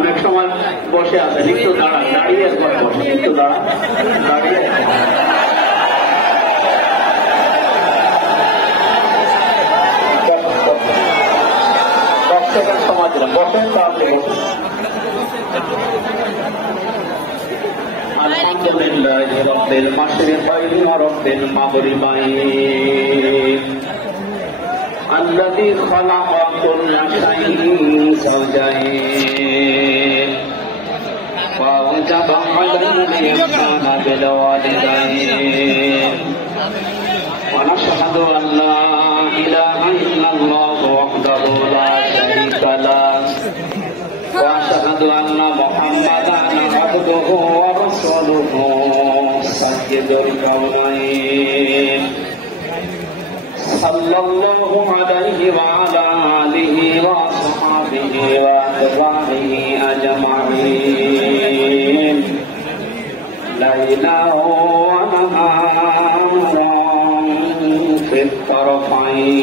অনেক সময় বসে আছে, একটু দাঁড়ান, দাঁড়িয়ে একবার বসে, একটু দাঁড়ান, দাঁড়িয়ে সময় দিলাম, বসেন তাহলে আলহামদুলিল্লাহ রব্বিল মাশরিকাইন ওয়া রব্বিল মাগরিবাইন الذي خلق كل شيء زوجين وأوجب علينا الإحسان بالوالدين ونشهد أن لا إله إلا الله وحده لا شريك له وأشهد أن محمدا عبده ورسوله سيد الكونين صلى الله عليه وعلى آله وصحبه وأتباعه أجمعين ليلا ونهارا في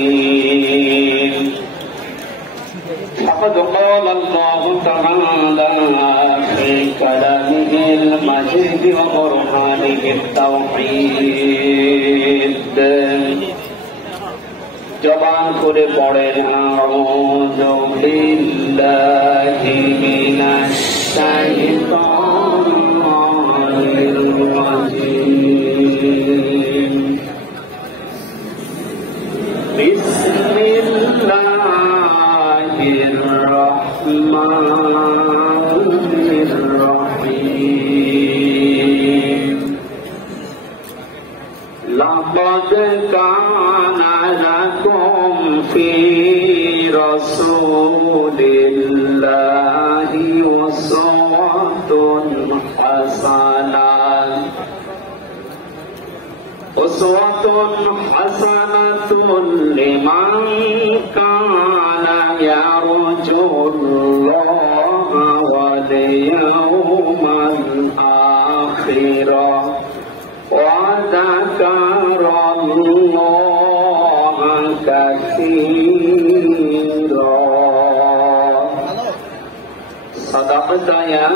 الطرفين فقد قال الله تعالى في كلامه المجيد وقرآنه التوحيد জবান করে পড়েন আউযু বিল্লাহি মিনাশ শাইতানির রাজীম বিসমিল্লাহির রাহমানির রাহিম লাকাদ কানা লাকুম ফি রাসূলিল্লাহি উসওয়াতুন হাসানাতুন লিমান কানা ইয়ারজুল্লাহা ওয়াল ইয়াওমাল আখিরা وذكر الله كثيرا صدقت يا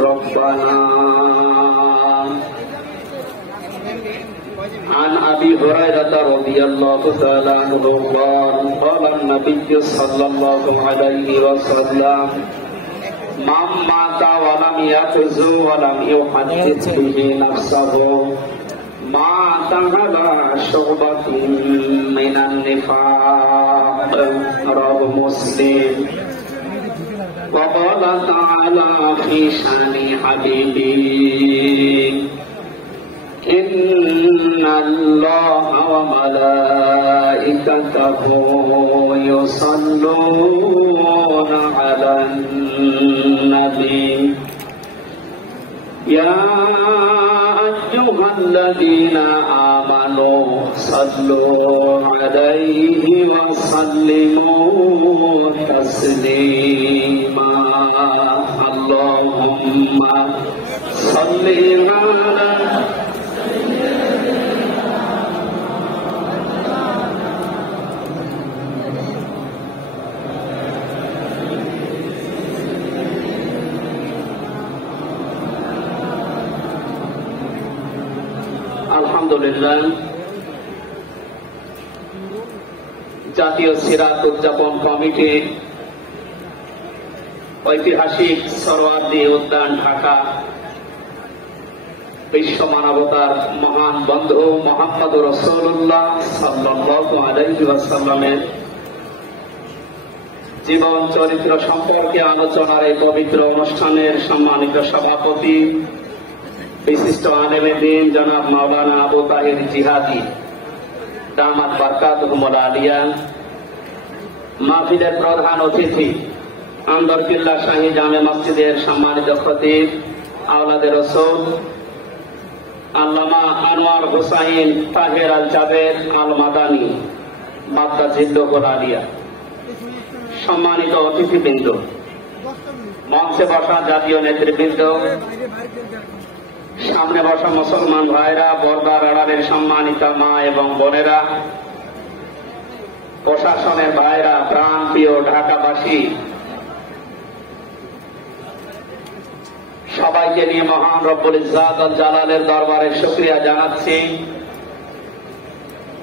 ربنا عن أبي هريرة رضي الله تعالى عنه قال النبي صلى الله عليه وسلم من مات ولم يغزو ولم يحدث به نفسه مات على شعبة من النفاق رواه مسلم وقال تعالى في شأن حبيبه إن الله وملائكته يصلون على النبي يا أيها الذين آمنوا صلوا عليه وسلموا تسليما اللهم صل على আলহামদুলিল্লাহ জাতীয় সিরাত উদযাপন কমিটি ঐতিহাসিক সরোয়ার্দী উদ্যান ঢাকা বিশ্ব মানবতার মহান বন্ধু মুহাম্মদ রাসূলুল্লাহ সাল্লাল্লাহু আলাইহি ওয়াসাল্লামের জীবন চরিত্র সম্পর্কে আলোচনার এই পবিত্র অনুষ্ঠানের সম্মানিত সভাপতি বিশিষ্ট আলেমে দ্বীন জনাব মাওলানা আবু তাহের জিহাদি দামাত বারকাতুহুমুল আলিয়া, মাহফিলের প্রধান অতিথি আন্দরকিল্লা শাহী জামে মসজিদের সম্মানিত খতিব আওলাদে রাসূল আল্লামা আনোয়ার হুসাইন তাহের আল জাবের আল মাদানী বাগদা জিল্লুল আলিয়া, সম্মানিত অতিথিবৃন্দ, মঞ্চে বসা জাতীয় নেতৃবৃন্দ, সামনে বসা মুসলমান ভাইরা, পর্দার আড়ালের সম্মানিত মা এবং বোনেরা, প্রশাসনের ভাইরা, প্রাণ প্রিয় ঢাকাবাসী, সবাইকে নিয়ে মহান রব্বুল ইজ্জাত ওয়াল জালালের দরবারে শুকরিয়া জানাচ্ছি,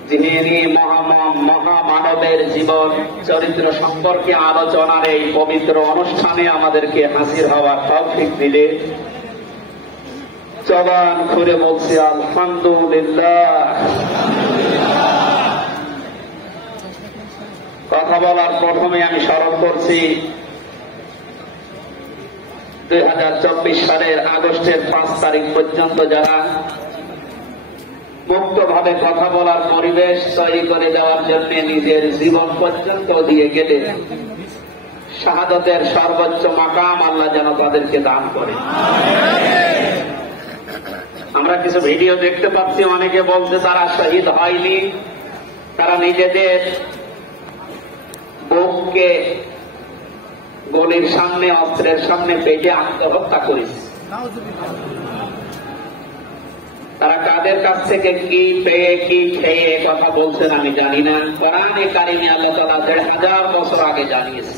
যিনি মহামানবের জীবন চরিত্র সম্পর্কে আলোচনার এই পবিত্র অনুষ্ঠানে আমাদেরকে হাজির হওয়ার তৌফিক দিলে। জবান খুলে বলছি আলহামদুলিল্লাহ। কথা বলার প্রথমে আমি স্মরণ করছি 2024 সালের আগস্টের 5 তারিখ পর্যন্ত যারা মুক্তভাবে কথা বলার পরিবেশ তৈরি করে দেওয়ার জন্য নিজের জীবন পর্যন্ত দিয়ে গেলেন, শাহাদাতের সর্বোচ্চ মাকাম আল্লাহ যেন তাদেরকে দান করে। আমরা কিছু ভিডিও দেখতে পাচ্ছি, অনেকে বলছে তারা শহীদ হয়নি, তারা নিজেদের বুককে গলির সামনে, অস্ত্রের সামনে পেটে আত্মহত্যা করেছে। তারা কাদের কাছ থেকে কি পেয়ে কি খেয়ে কথা বলছেন আমি জানি না। কোরআনে কারিমে আল্লাহ তাআলা 1000 বছর আগে জানিয়েছে।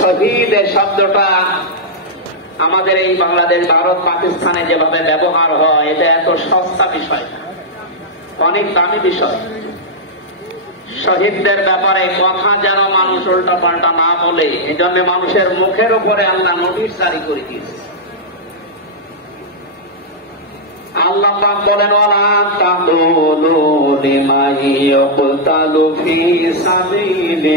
শহীদ শব্দটা আমাদের এই বাংলাদেশ, ভারত, পাকিস্তানে যেভাবে ব্যবহার হয়, এটা এত সস্তা বিষয় না, অনেক দামি বিষয়। শহীদদের ব্যাপারে কথা যেন মানুষ উল্টা পাল্টা না বলে, এজন্য মানুষের মুখের উপরে আল্লাহ নোটিশ জারি করে দিয়েছে। আল্লাহ পাক বলেন, ওয়ালা তাকুলু লিমান ইয়াকতালু ফি সাবিলিল্লাহ